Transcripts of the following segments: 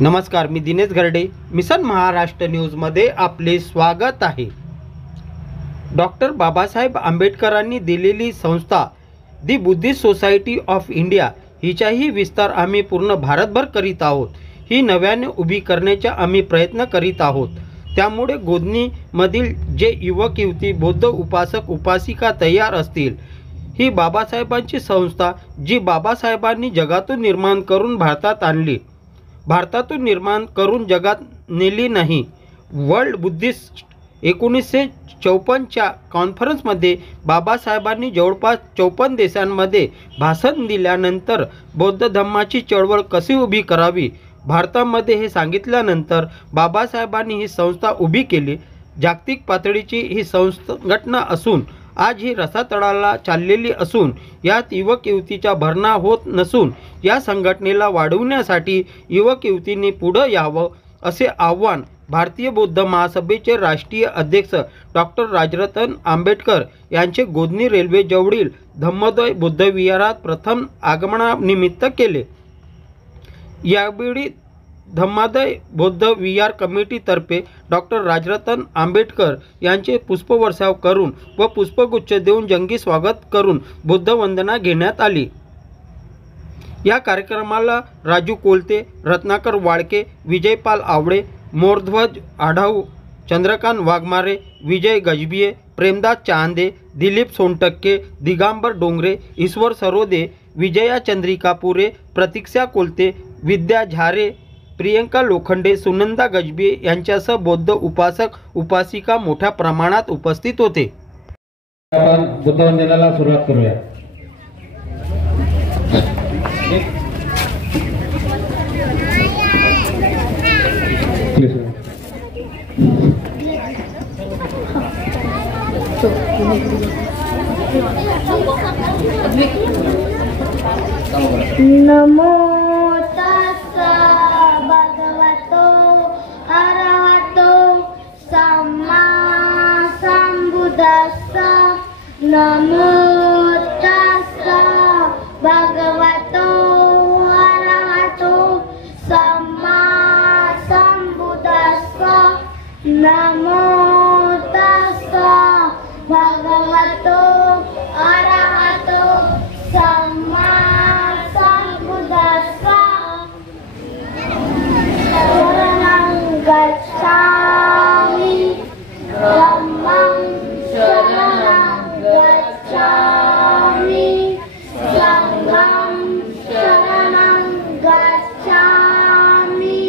नमस्कार, मी दिनेश घरडे, मिशन महाराष्ट्र न्यूजमध्ये आपले स्वागत आहे। डॉक्टर बाबासाहेब आंबेडकरांनी दिलेली संस्था the Buddhist Society of India हिचाही विस्तार आम्ही पूर्ण भारतभर करीत आहोत। ही नव्याने उभी करण्याचा आम्ही प्रयत्न करीत आहोत। त्यामुळे गोधनीमधील जे युवक युवती बौद्ध उपासक उपासिका तयार असतील, ही बाबासाहेबांची संस्था जी बाबासाहेबांनी जगातून निर्माण करून भारतात आणली, भारतातून निर्माण करून जगात नेली नाही। वर्ल्ड बुद्धिस्ट 1954च्या कॉन्फरन्समध्ये बाबासाहेबांनी जवळपास 54 देशांमध्ये भाषण दिल्यानंतर बौद्ध धर्माची चळवळ कशी उभी करावी भारतामध्ये हे सांगितल्यानंतर बाबासाहेबांनी ही संस्था उभी केली। जागतिक पातळीची ही संघटना असून आज ही रसातळाला चाललेली असून यात युवक युवतीचा भरणा होत नसून या संघटनेला वाढवण्यासाठी युवक युवतींनी पुढे यावं असे आव्हान भारतीय बौद्ध महासभेचे राष्ट्रीय अध्यक्ष डॉक्टर राजरत्न आंबेडकर यांचे गोधनी रेल्वे जवळील धम्मोदय बुद्ध विहारात प्रथम आगमनानिमित्त केले। यावेळी धम्मोदय बौद्ध विहार कमिटीतर्फे डॉक्टर राजरत्न आंबेडकर यांचे पुष्पवर्षाव करून व पुष्पगुच्छ देऊन जंगी स्वागत करून बुद्ध वंदना घेण्यात आली। या कार्यक्रमाला राजू कोलते, रत्नाकर वाळके, विजयपाल आवळे, मोरध्वज आढाऊ, चंद्रकांत वाघमारे, विजय गजबिये, प्रेमदास चांदे, दिलीप सोनटक्के, दिगंबर डोंगरे, ईश्वर सरोदे, विजया चंद्रिका पुरे, प्रतीक्षा कोलते, विद्या झारे, प्रियंका लोखंडे, सुनंदा गजबिये यांच्यासह बौद्ध उपासक उपासिका मोठ्या प्रमाणात उपस्थित होते। आपण बुद्ध वंदनाला सुरुवात करूया। नमो तस्सा भगवतो अरहतो सम्मा संबुद्धस्सा। नमो तस्सा भगवतो अरहतो सम्मा संबुद्धस्सा। नमो तस्सा भगवतो अरहतो सम्मा संबुद्धस्सा। शरणं गच्छामि धम्मं शरणं गच्छामि संघं शरणं गच्छामि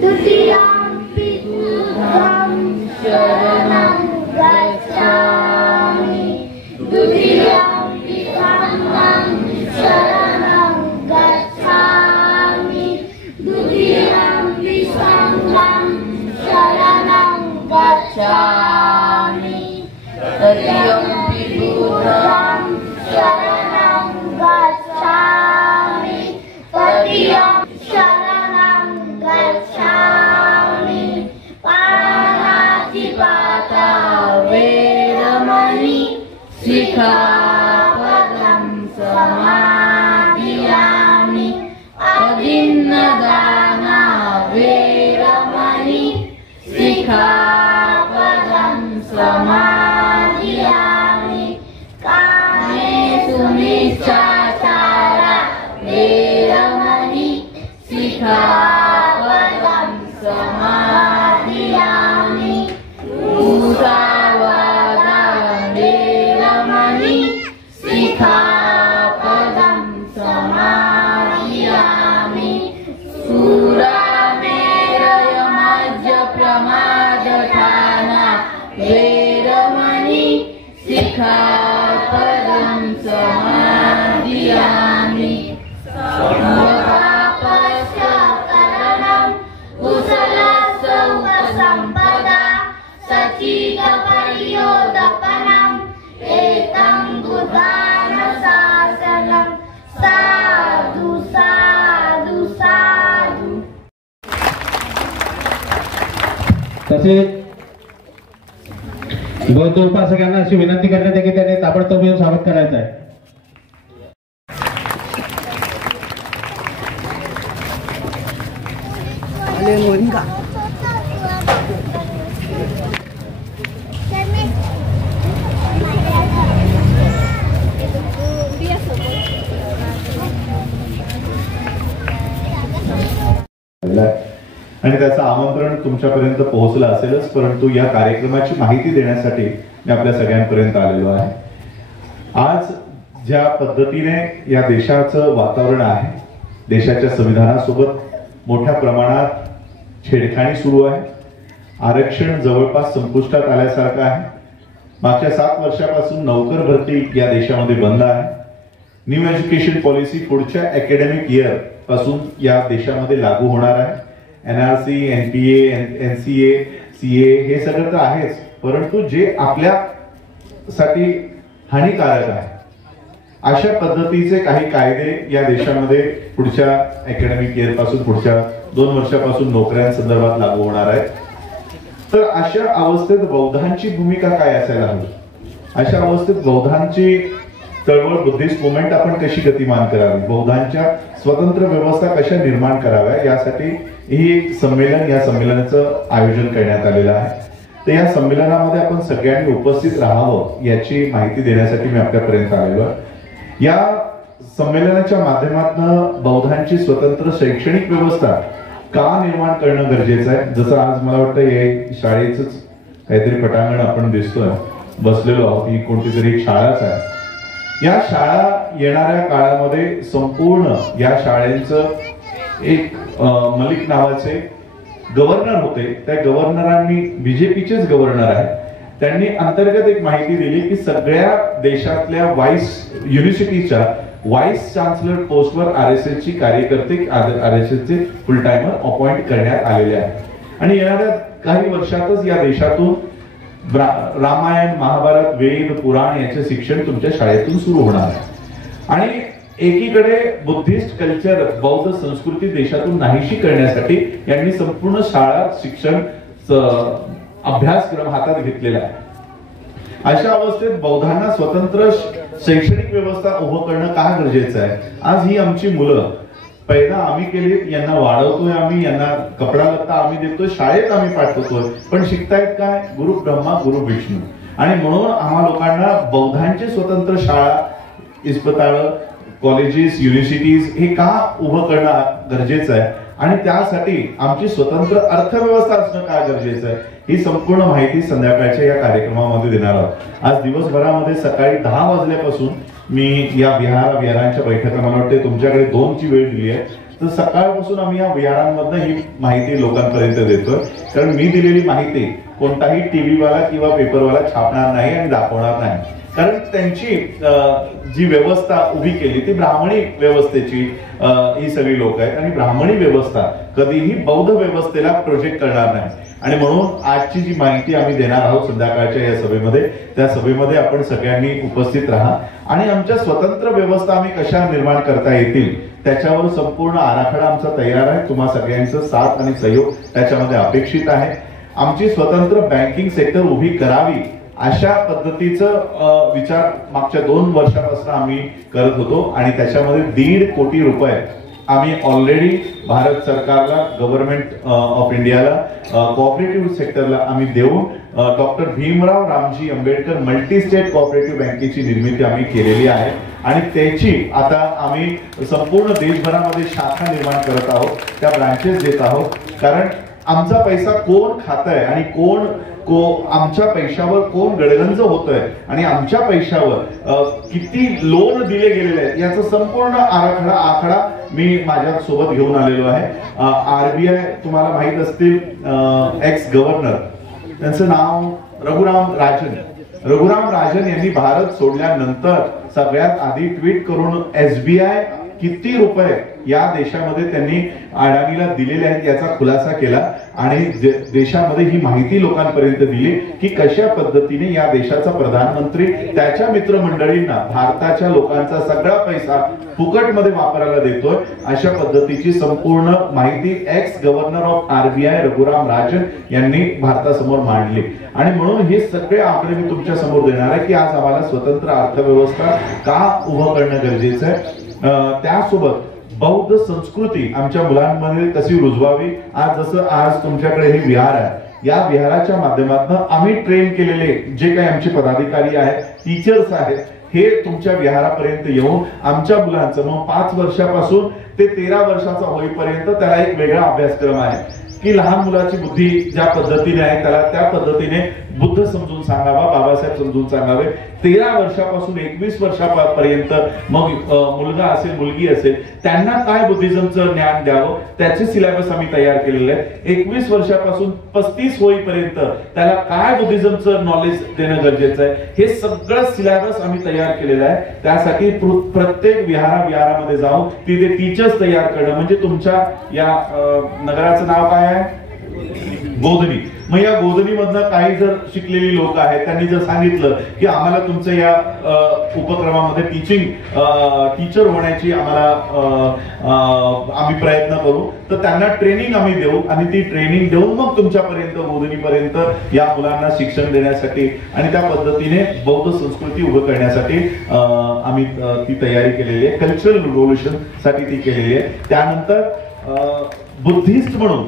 द्वितीयंपि बुद्धं शरणं गच्छामि द्वितीयंपि धम्मं शरणं गच्छामि द्वितीयंपि संघं शरणं गच्छामि तृतीयंपि बुद्धं शरणं गच्छामि तृतीयं शरणं गच्छामि। पाणातिपाता वेरमणि सिक्खापदं समादियामि। अभिन्नदाना वेरमणि सिक्खापदं समादियामि। कामेषु मिच्छाचारा वेरमणि सिक्खापदं समादियामि। मुसावादा वेरमणि सिक्खापदं समादियामि। सुरामेरयमज्जप्रमादठाना वेरमणि सिक्खापदं समादियामि। सर्वपापस्यकरणं कुशलस्य उपसम्पदा सचिदपर्योदपनम् एतं बुद्धानुशासनं। साधु साधु साधु। तसेच बौद्ध उपासकांना अशी विनंती करण्यात आहे की त्यांनी ताबडतोब येऊन स्वागत करायचं आहे। मोरिंगा आणि त्याचं आमंत्रण तुमच्यापर्यंत पोहोचलं असेलच, परंतु या कार्यक्रमाची माहिती देण्यासाठी मी आपल्या सगळ्यांपर्यंत आलेलो आहे. आज ज्या पद्धतीने या देशाचं वातावरण आहे, देशाच्या संविधानासोबत मोठ्या प्रमाणात छेडखानी सुरू आहे. आरक्षण जवळपास संपुष्टात आल्यासारखं आहे. मागच्या 7 वर्षापासून नोकर भरती या देशामध्ये बंद आहे. न्यू एज्युकेशन पॉलिसी पुढच्या अकॅडमिक इयर पासून या देशामध्ये लागू होणार आहे. NRC, NPA, NCA, CA हे सगळं तर आहेच, परंतु जे आपल्यासाठी हानिकारक आहे अशा पद्धतीचे काही कायदे या देशामध्ये पुढच्या अकॅडमिक इयर पासून पुढच्या 2 वर्षापासून नोकऱ्यांसंदर्भात लागू होणार आहेत. तर अशा अवस्थेत बौद्धांची भूमिका काय असायला हवी? अशा अवस्थेत बौद्धांची चळवळ, बुद्धिस्ट मुवमेंट आपण कशी गतिमान करावी, बौद्धांच्या स्वतंत्र व्यवस्था कशा निर्माण कराव्या, यासाठी ही एक संमेलन, या संमेलनाचं आयोजन करण्यात आलेलं आहे. तर या संमेलनामध्ये आपण सगळ्यांनी उपस्थित राहावं याची माहिती देण्यासाठी मी आपल्यापर्यंत आलेलो आहे. या संमेलनाच्या माध्यमातून बौद्धांची स्वतंत्र शैक्षणिक व्यवस्था का निर्माण करणं गरजेचं आहे. जसं आज मला वाटतं हे शाळेच काहीतरी पटांगण आपण दिसतोय, बसलेलो आहोत, ही कोणती तरी एक शाळाच आहे. या शाळा येणाऱ्या काळामध्ये संपूर्ण या शाळेचं एक मलिक नावाचे गव्हर्नर होते. त्या गव्हर्नरांनी, बीजेपीचेच गव्हर्नर आहेत, त्यांनी अंतर्गत एक माहिती दिली की सगळ्या देशातल्या युनिव्हर्सिटीच्या व्हाईस चान्सलर पोस्टवर RSS ची कार्यकर्ते, RSS चे फुल टाइमर अपॉइंट करण्यात आलेले आहेत. आणि येणाऱ्या काही वर्षातच या देशातून रामायण, महाभारत, वेद, पुराण याचे शिक्षण तुमच्या शाळेतून सुरू होणार आहे. आणि एकीकडे बुद्धिस्ट कल्चर, बौद्ध संस्कृती देशातून नाहीशी करण्यासाठी यांनी संपूर्ण शाळा शिक्षण अभ्यासक्रम हातात घेतलेला आहे. अशा अवस्थेत बौद्धांना स्वतंत्र शैक्षणिक व्यवस्था उभं करणं का गरजेचं आहे? आज ही आमची मुलं पैदा आम्ही केली, यांना वाढवतोय आम्ही, यांना कपडा लत्ता आम्ही देतोय, शाळेत आम्ही पाठवतोय, पण शिकतायत काय? गुरु ब्रह्मा गुरु विष्णू. आणि म्हणून आम्हा लोकांना बौद्धांची स्वतंत्र शाळा, इस्पितळ, कॉलेजेस, युनिव्हर्सिटीज हे का उभं करणं गरजेचं आहे? आणि त्यासाठी आमची स्वतंत्र अर्थव्यवस्था असणं काय गरजेचं आहे? ही संपूर्ण माहिती संध्याकाळच्या या कार्यक्रमामध्ये देणार आहोत. आज दिवसभरामध्ये सकाळी 10 वाजल्यापासून मी या विहारांच्या बैठका, मला वाटते तुमच्याकडे 2ची वेळ दिली आहे, तर सकाळपासून आम्ही या विहारांमधनं ही माहिती लोकांपर्यंत देतोय. कारण मी दिलेली माहिती कोणताही टीव्हीवाला किंवा पेपरवाला छापणार नाही आणि दाखवणार नाही. कारण त्यांची जी व्यवस्था उभी केली ती ब्राह्मणी व्यवस्थेची ही सगळी लोक आहेत, आणि ब्राह्मणी व्यवस्था कधीही बौद्ध व्यवस्थेला प्रोजेक्ट करणार नाही. आणि म्हणून आजची जी माहिती आम्ही देणार आहोत संध्याकाळच्या या सभेमध्ये, त्या सभेमध्ये आपण सगळ्यांनी उपस्थित राहा आणि आमच्या स्वतंत्र व्यवस्था आम्ही कशा निर्माण करता येतील त्याच्यावर संपूर्ण आराखडा आमचा तयार आहे. तुम्हा सगळ्यांचं साथ आणि सहयोग त्याच्यामध्ये अपेक्षित आहे. आमची स्वतंत्र बँकिंग सेक्टर उभी करावी अशा पद्धतीचं विचार मागच्या 2 वर्षापासून आम्ही करत होतो, आणि त्याच्यामध्ये 1.5 कोटी रुपये आम्ही ऑलरेडी भारत सरकारला, गव्हर्नमेंट ऑफ इंडियाला, कोऑपरेटिव्ह सेक्टरला आम्ही देऊन doctor Bhimrao Ramji Ambedkar multi state cooperative बँकेची निर्मिती आम्ही केलेली आहे. आणि त्याची आता आम्ही संपूर्ण देशभरामध्ये शाखा निर्माण करत आहोत, त्या ब्रांचेस देत आहोत. कारण आमचा पैसा कोण खातंय आणि आमच्या पैशावर कोण गडगंज होतोय आणि आमच्या पैशावर किती लोन दिले गेलेले आहेत याचा संपूर्ण आराखडा मी माझ्या सोबत घेऊन आलेलो आहे. RBI तुम्हाला माहित असतील, एक्स गव्हर्नर, त्यांचं नाव रघुराम राजन यांनी भारत सोडल्यानंतर सगळ्यात आधी ट्विट करून SBI किती रुपये या देशामध्ये त्यांनी अडाणीला दिलेले आहेत याचा खुलासा केला, आणि देशामध्ये ही माहिती लोकांपर्यंत दिली की कशा पद्धतीने या देशाचा प्रधानमंत्री त्याच्या मित्रमंडळींना भारताच्या लोकांचा सगळा पैसा फुकटमध्ये वापरायला देतोय. अशा पद्धतीची संपूर्ण माहिती x governor of RBI Raghuram Rajan यांनी भारतासमोर मांडली. आणि म्हणून हे सगळे आकडे मी तुमच्या समोर देणार आहे की आज आम्हाला स्वतंत्र अर्थव्यवस्था का उभं करणं गरजेचं आहे. त्यासोबत बौद्ध संस्कृती आमच्या मुलांमध्ये कशी रुजवावी. आज जसं आज तुमच्याकडे हे विहार आहे, या विहाराच्या माध्यमातून आम्ही ट्रेन केलेले जे काही आमचे पदाधिकारी आहेत, टीचर्स आहेत, हे तुमच्या विहारापर्यंत येऊन आमच्या मुलांचं मग 5 वर्षापासून ते 13 वर्षाचा होईपर्यंत त्याला एक वेगळा अभ्यासक्रम आहे की लहान मुलाची बुद्धी ज्या पद्धतीने आहे त्याला त्या पद्धतीने बुद्ध समजून सांगावा, बाबासाहेब समजून सांगावे. 13 वर्षापासून 21 वर्षापर्यंत मग मुलगा असेल मुलगी असेल त्यांना काय बुद्धिझमचं ज्ञान द्यावं त्याचे सिलेबस आम्ही तयार केलेले आहे. 21 वर्षापासून 35 होईपर्यंत त्याला काय बुद्धिझमचं नॉलेज देणं गरजेचं आहे हे सगळं सिलेबस आम्ही तयार केलेलं आहे. त्यासाठी प्रत्येक विहारामध्ये जाऊन तिथे टीचर्स तयार करणं. म्हणजे तुमच्या या नगराचं नाव काय आहे? गोधनी. मग या गोधनीमधनं काही जर शिकलेली लोक आहेत त्यांनी जर सांगितलं की आम्हाला तुमचं या उपक्रमामध्ये टीचर होण्याची आम्ही प्रयत्न करू, तर त्यांना ट्रेनिंग आम्ही देऊ आणि ती ट्रेनिंग देऊन मग तुमच्यापर्यंत गोधनीपर्यंत या मुलांना शिक्षण देण्यासाठी आणि त्या पद्धतीने बौद्ध संस्कृती उभं करण्यासाठी आम्ही ती तयारी केलेली आहे. कल्चरल रिव्होल्युशन साठी ती केलेली आहे. त्यानंतर बुद्धिस्ट म्हणून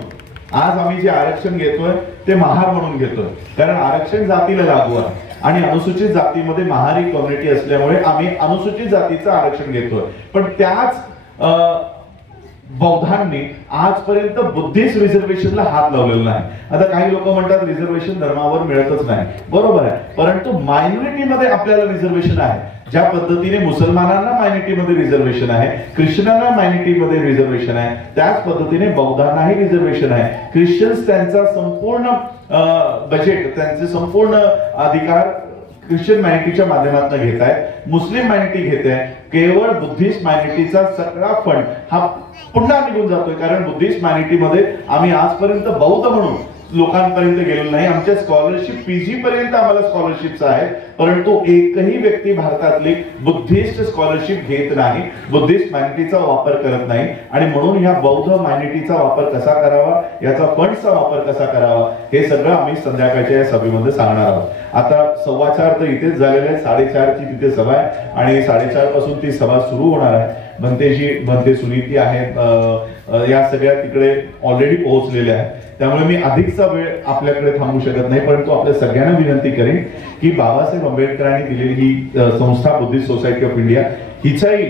आज आम्ही जे आरक्षण घेतोय ते महार म्हणून घेतोय, कारण आरक्षण जातीला लागू आहे आणि अनुसूचित जातीमध्ये महारी कम्युनिटी असल्यामुळे आम्ही अनुसूचित जातीचं आरक्षण घेतोय. पण त्याच बौद्धांनी आजपर्यंत बुद्धिस्ट रिझर्वेशनला हात लावलेला नाही. आता काही लोक म्हणतात रिझर्वेशन धर्मावर मिळतच नाही, बरोबर आहे, परंतु मायनॉरिटीमध्ये आपल्याला रिझर्वेशन आहे. ज्या पद्धतीने मुसलमानांना मायनॉरिटीमध्ये रिझर्वेशन आहे, ख्रिश्चनांना मायनॉरिटीमध्ये रिझर्वेशन आहे, त्याच पद्धतीने बौद्धांनाही रिझर्वेशन आहे. ख्रिश्चन्स त्यांचा संपूर्ण बजेट, त्यांचे संपूर्ण अधिकार ख्रिश्चन मायनॉरिटीच्या माध्यमातून घेत आहे, मुस्लिम मायनॉरिटी घेते आहे. केवळ बुद्धिस्ट मायनॉरिटीचा सगळा फंड हा पुन्हा निघून जातोय, कारण बुद्धिस्ट मायनॉरिटीमध्ये आम्ही आजपर्यंत बौद्ध म्हणून लोकांपर्यंत गेलो नाही. आमच्या स्कॉलरशिप पीजी पर्यंत आम्हाला स्कॉलरशिप्स आहेत, परंतु एकही व्यक्ती भारतातली बुद्धिस्ट स्कॉलरशिप घेत नाही, बुद्धिस्ट मायनॉरिटीचा वापर करत नाही. आणि म्हणून ह्या बौद्ध मायनॉरिटीचा वापर कसा करावा, याचा फंडचा वापर कसा करावा हे सगळं आम्ही संध्याकाळच्या या सभेमध्ये सांगणार आहोत. आता 4:15 तर इथेच झालेले आहे, 4:30ची तिथे सभा आहे आणि 4:30 पासून ती सभा सुरू होणार आहे. भंते सुनीती आहेत, या सगळ्या तिकडे ऑलरेडी पोहोचलेल्या आहेत. त्यामुळे मी अधिकचा वेळ आपल्याकडे थांबू शकत नाही, परंतु आपल्या सगळ्यांना विनंती करेन की बाबासाहेब आंबेडकरांनी दिलेली ही संस्था बुद्धिस्ट सोसायटी ऑफ इंडिया हिचाही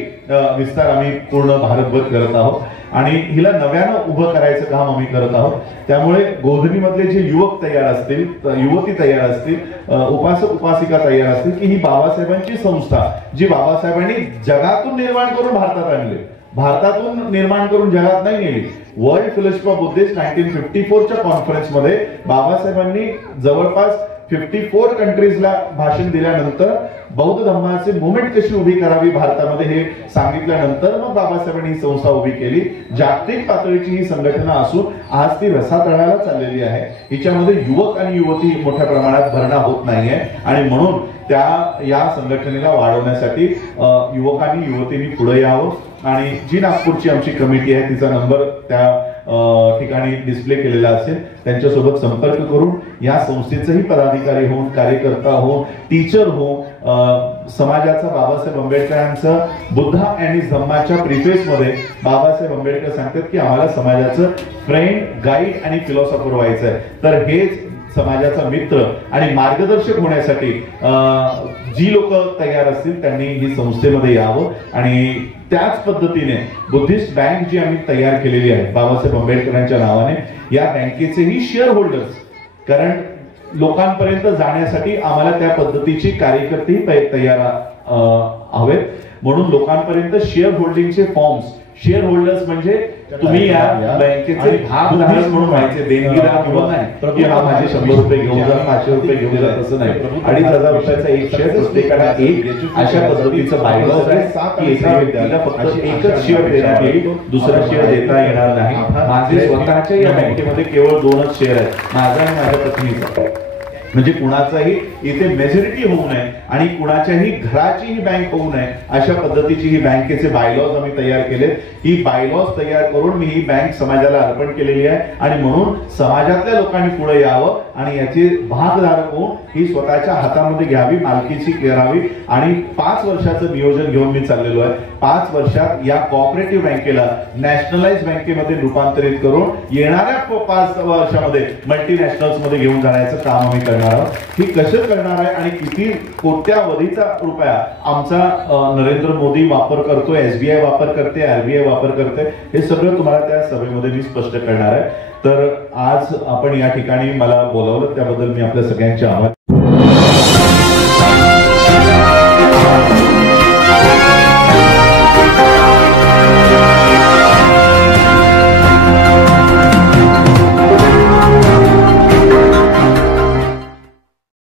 विस्तार आम्ही पूर्ण भारतभर करत आहोत आणि हिला नव्यानं उभं करायचं काम आम्ही करत आहोत. त्यामुळे गोधनीमधले जे युवक तयार असतील, युवती तयार असतील, उपासक उपासिका तयार असतील की ही बाबासाहेबांची संस्था जी बाबासाहेबांनी जगातून निर्माण करून भारतात आणली, भारतातून निर्माण करून जगात नाही नेली. वर्ल्ड फेलोशिप ऑफ बुद्धिस्ट 1954च्या कॉन्फरन्समध्ये बाबासाहेबांनी जवळपास 54 कंट्रीजला भाषण दिल्यानंतर बौद्ध धर्माची मुवमेंट कशी उभी करावी भारतामध्ये हे सांगितल्यानंतर मग बाबासाहेबांनी ही संस्था उभी केली. जागतिक पातळीची ही संघटना असून आज ती रसातळाला चाललेली आहे. हिच्यामध्ये युवक आणि युवती मोठ्या प्रमाणात भरणा होत नाहीये आणि म्हणून या संघटनेला वाढवण्यासाठी युवकांनी युवतींनी पुढे यावं. आणि जी नागपूरची आमची कमिटी आहे तिचा नंबर त्या ठिकाणी डिस्प्ले केलेला असेल, त्यांच्यासोबत संपर्क करून या संस्थेचेही पदाधिकारी होऊन, कार्यकर्ता होऊन, टीचर होऊन समाजाचा बाबासाहेब आंबेडकरांचं बुद्धा आणि धम्माच्या प्रिफेसमध्ये बाबासाहेब आंबेडकर सांगतात की आम्हाला समाजाचं फ्रेंड, गाईड आणि फिलॉसॉफर व्हायचं आहे. तर हेच समाजाचा मित्र आणि मार्गदर्शक होण्यासाठी जी लोक तयार असतील त्यांनी ही संस्थेमध्ये यावं. आणि त्याच पद्धतीने बुद्धिस्ट बँक जी आम्ही तयार केलेली आहे बाबासाहेब आंबेडकरांच्या नावाने, या बँकेचेही शेअर होल्डर्स, कारण लोकांपर्यंत जाण्यासाठी आम्हाला त्या पद्धतीची कार्यकर्तेही तयार हवेत, म्हणून लोकांपर्यंत शेअर होल्डिंगचे फॉर्म्स, शेअर होल्डर्स म्हणजे तुम्ही या बँकेचे भागधारक म्हणून व्हायचे, देणगीदार किंवा नाही की हा माझे 100 रुपये घेऊन जा, 500 रुपये घेऊन जा, तसं नाही. 2,500 रुपयाचा एक शेअर प्रत्येकाला एक अशा पद्धतीचं बायलॉज आहे की एका व्यक्तीला फक्त एकच शेअर देण्यात येईल, दुसरा शेअर देता येणार नाही. माझे स्वतःच्या या बँकेमध्ये केवळ 2च शेअर आहेत, माझा आणि माझ्या पत्नीचा. म्हणजे कुणाचाही इथे मेजॉरिटी होऊ नये आणि कुणाच्याही घराची ही बँक होऊ नये अशा पद्धतीची ही बँकेचे बायलॉज आम्ही तयार केले. ही बायलॉज तयार करून मी ही बँक समाजाला अर्पण केलेली आहे आणि म्हणून समाजातल्या लोकांनी पुढे यावं आणि याचे भागधारक होऊन ही स्वतःच्या हातामध्ये घ्यावी, मालकीची करावी आणि 5 वर्षाचं नियोजन घेऊन मी चाललेलो आहे. 5 वर्षात या कोऑपरेटिव्ह बँकेला नॅशनलाइज बँकेमध्ये रूपांतरित करून येणाऱ्या 5 वर्षामध्ये मल्टीनॅशनल्स मध्ये घेऊन जाण्याचं काम आम्ही करणार आहोत. ही कसं करणार आहे आणि किती कोट्यावधीचा रुपया आमचा नरेंद्र मोदी वापर करतोय, SBI वापर करते, RBI वापर करते, हे सगळं तुम्हाला त्या सभेमध्ये मी स्पष्ट करणार आहे. तर आज आपण या ठिकाणी मला बोलावलं त्याबद्दल मी आपल्या सगळ्यांचे आभार.